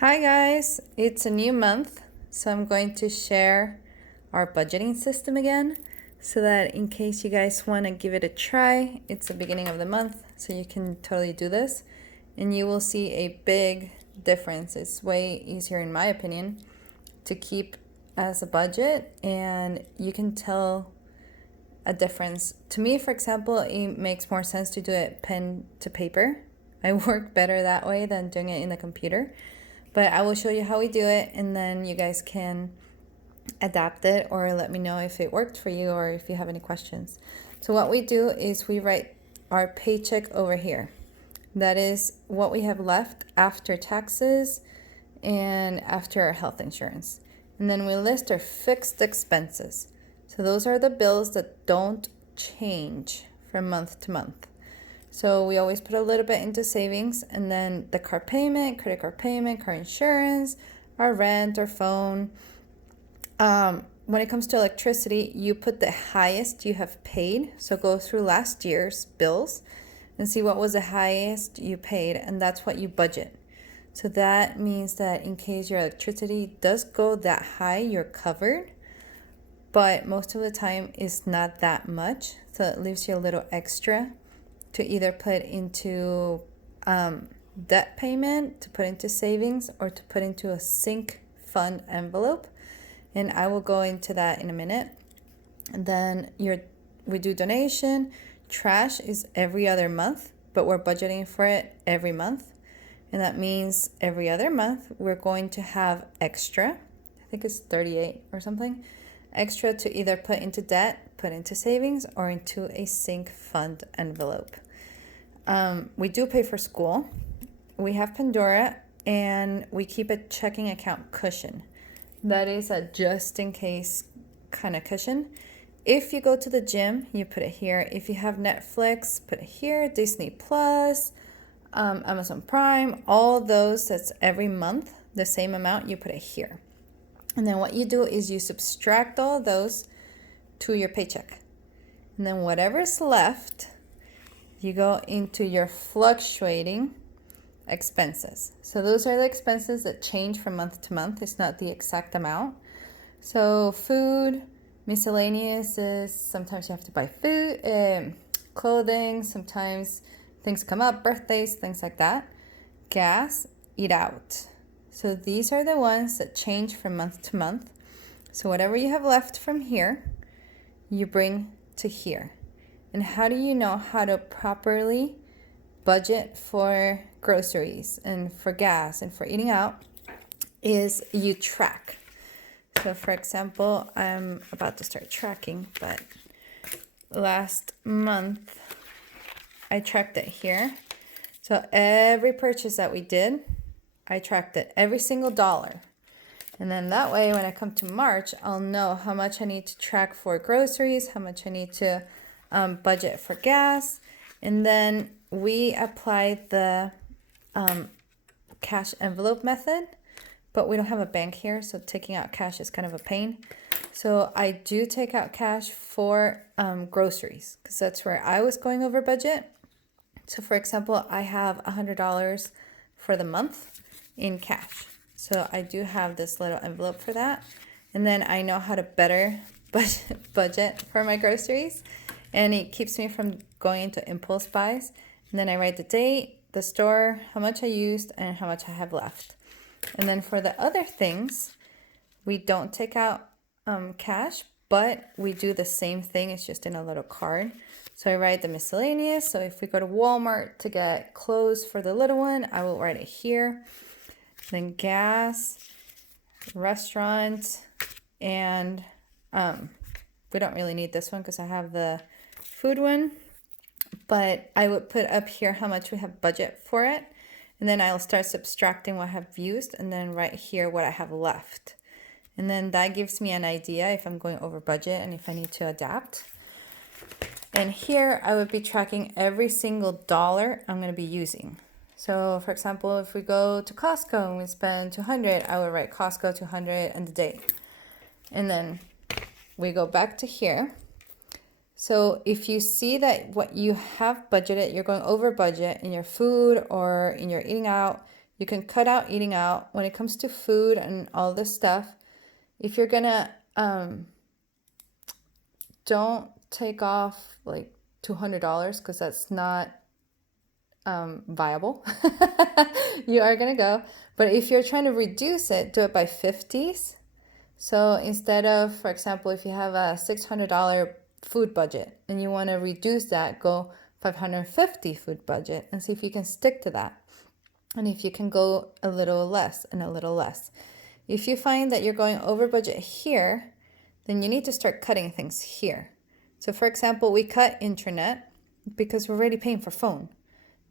Hi guys, it's a new month, so I'm going to share our budgeting system again so that in case you guys want to give it a try, it's the beginning of the month, so you can totally do this and you will see a big difference. It's way easier, in my opinion, to keep as a budget, and you can tell a difference. To me, for example, it makes more sense to do it pen to paper. I work better that way than doing it in the computer. But I will show you how we do it, and then you guys can adapt it or let me know if it worked for you or if you have any questions. So what we do is we write our paycheck over here. That is what we have left after taxes and after our health insurance. And then we list our fixed expenses. So those are the bills that don't change from month to month. So we always put a little bit into savings, and then the car payment, credit card payment, car insurance, our rent, our phone. When it comes to electricity, you put the highest you have paid. So go through last year's bills and see what was the highest you paid, and that's what you budget. So that means that in case your electricity does go that high, you're covered. But most of the time, it's not that much. So it leaves you a little extra to either put into debt payment, to put into savings, or to put into a sink fund envelope. And I will go into that in a minute. And then we do donation. Trash is every other month, but we're budgeting for it every month. And that means every other month we're going to have extra. I think it's 38 or something. Extra to either put into debt, put into savings, or into a sink fund envelope. We do pay for school. We have Pandora, and we keep a checking account cushion. That is a just in case kind of cushion. If you go to the gym, you put it here. If you have Netflix, put it here. Disney Plus, Amazon Prime, all those, that's every month, the same amount, you put it here. And then what you do is you subtract all those to your paycheck. And then whatever's left, you go into your fluctuating expenses. So those are the expenses that change from month to month. It's not the exact amount. So food, miscellaneous is sometimes you have to buy food, clothing, sometimes things come up, birthdays, things like that. Gas, eat out. So these are the ones that change from month to month. So whatever you have left from here, you bring to here. And how do you know how to properly budget for groceries and for gas and for eating out? Is you track. So for example, I'm about to start tracking, but last month I tracked it here. So every purchase that we did, I tracked it, every single dollar. And then that way, when I come to March, I'll know how much I need to track for groceries, how much I need to budget for gas. And then we apply the cash envelope method, but we don't have a bank here, so taking out cash is kind of a pain. So I do take out cash for groceries, because that's where I was going over budget. So for example, I have $100 for the month in cash. So I do have this little envelope for that. And then I know how to better budget for my groceries. And it keeps me from going into impulse buys. And then I write the date, the store, how much I used, and how much I have left. And then for the other things, we don't take out cash, but we do the same thing. It's just in a little card. So I write the miscellaneous. So if we go to Walmart to get clothes for the little one, I will write it here. Then gas, restaurant, and we don't really need this one because I have the food one. But I would put up here how much we have budget for it. And then I'll start subtracting what I have used, and then right here what I have left. And then that gives me an idea if I'm going over budget and if I need to adapt. And here I would be tracking every single dollar I'm going to be using. So for example, if we go to Costco and we spend $200, I would write Costco $200 and the date. And then we go back to here. So if you see that what you have budgeted, you're going over budget in your food or in your eating out, You can cut out eating out. When it comes to food and all this stuff, if you're gonna don't take off like $200 because that's not viable. You are gonna go, but if you're trying to reduce it, do it by 50s. So instead of, for example, if you have a $600 food budget and you want to reduce that, go 550 food budget and see if you can stick to that. And if you can go a little less and a little less. If you find that you're going over budget here, then you need to start cutting things here. So for example, we cut internet because we're already paying for phone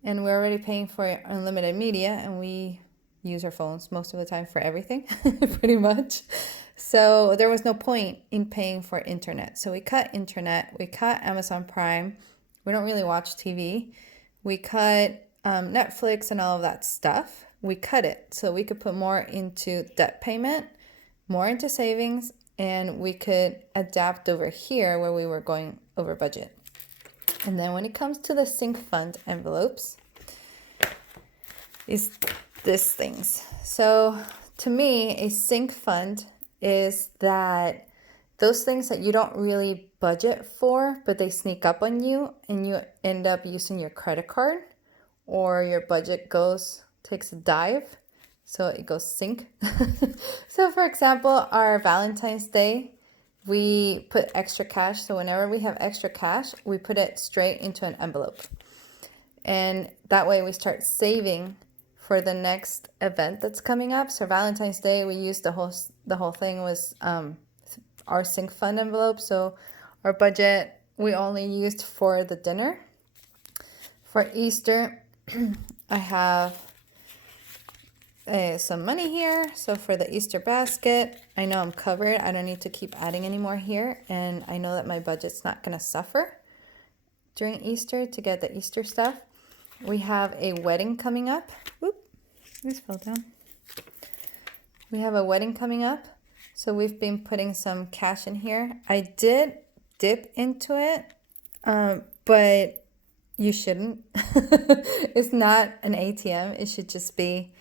and we're already paying for unlimited media, and we use our phones most of the time for everything, pretty much. So there was no point in paying for internet. So we cut internet, we cut Amazon Prime. We don't really watch TV. We cut Netflix and all of that stuff. We cut it so we could put more into debt payment, more into savings, and we could adapt over here where we were going over budget. And then when it comes to the sync fund envelopes, is this things. So to me, a sync fund is that those things that you don't really budget for, but they sneak up on you and you end up using your credit card, or your budget takes a dive, so it goes sync. So for example, our Valentine's Day, we put extra cash. So whenever we have extra cash, we put it straight into an envelope. And that way we start saving for the next event that's coming up. So Valentine's Day, we used the whole thing was our sync fund envelope. So our budget, we only used for the dinner. For Easter, I have some money here. So for the Easter basket, I know I'm covered. I don't need to keep adding any more here. And I know that my budget's not going to suffer during Easter to get the Easter stuff. We have a wedding coming up. Whoop, this fell down. We have a wedding coming up. So we've been putting some cash in here. I did dip into it, but you shouldn't. It's not an ATM. It should just be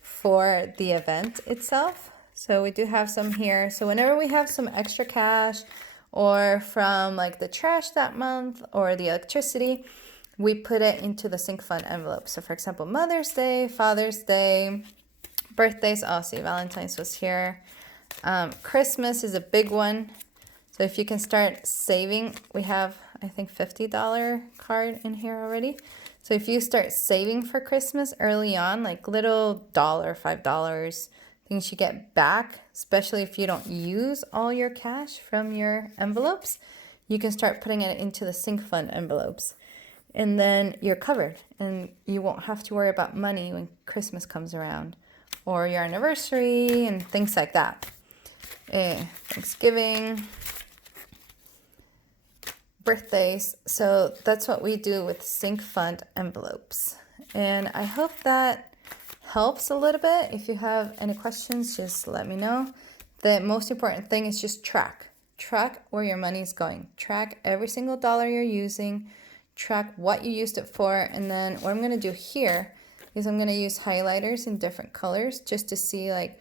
for the event itself. So we do have some here. So whenever we have some extra cash or from like the trash that month or the electricity, we put it into the sync fund envelope. So for example, Mother's Day, Father's Day, birthdays, oh, see, Valentine's was here. Christmas is a big one. So if you can start saving, we have, I think, $50 card in here already. So if you start saving for Christmas early on, like little $1, $5, things you get back, especially if you don't use all your cash from your envelopes, you can start putting it into the sync fund envelopes. And then you're covered and you won't have to worry about money when Christmas comes around or your anniversary and things like that. Thanksgiving, birthdays. So that's what we do with sync fund envelopes. And I hope that helps a little bit. If you have any questions, just let me know. The most important thing is just track where your money is going. Track every single dollar you're using. Track what you used it for. And then what I'm going to do here is I'm going to use highlighters in different colors just to see like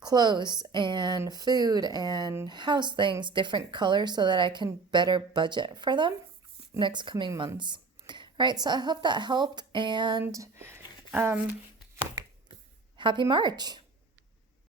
clothes and food and house things, different colors, so that I can better budget for them next coming months. All right, so I hope that helped, and happy March.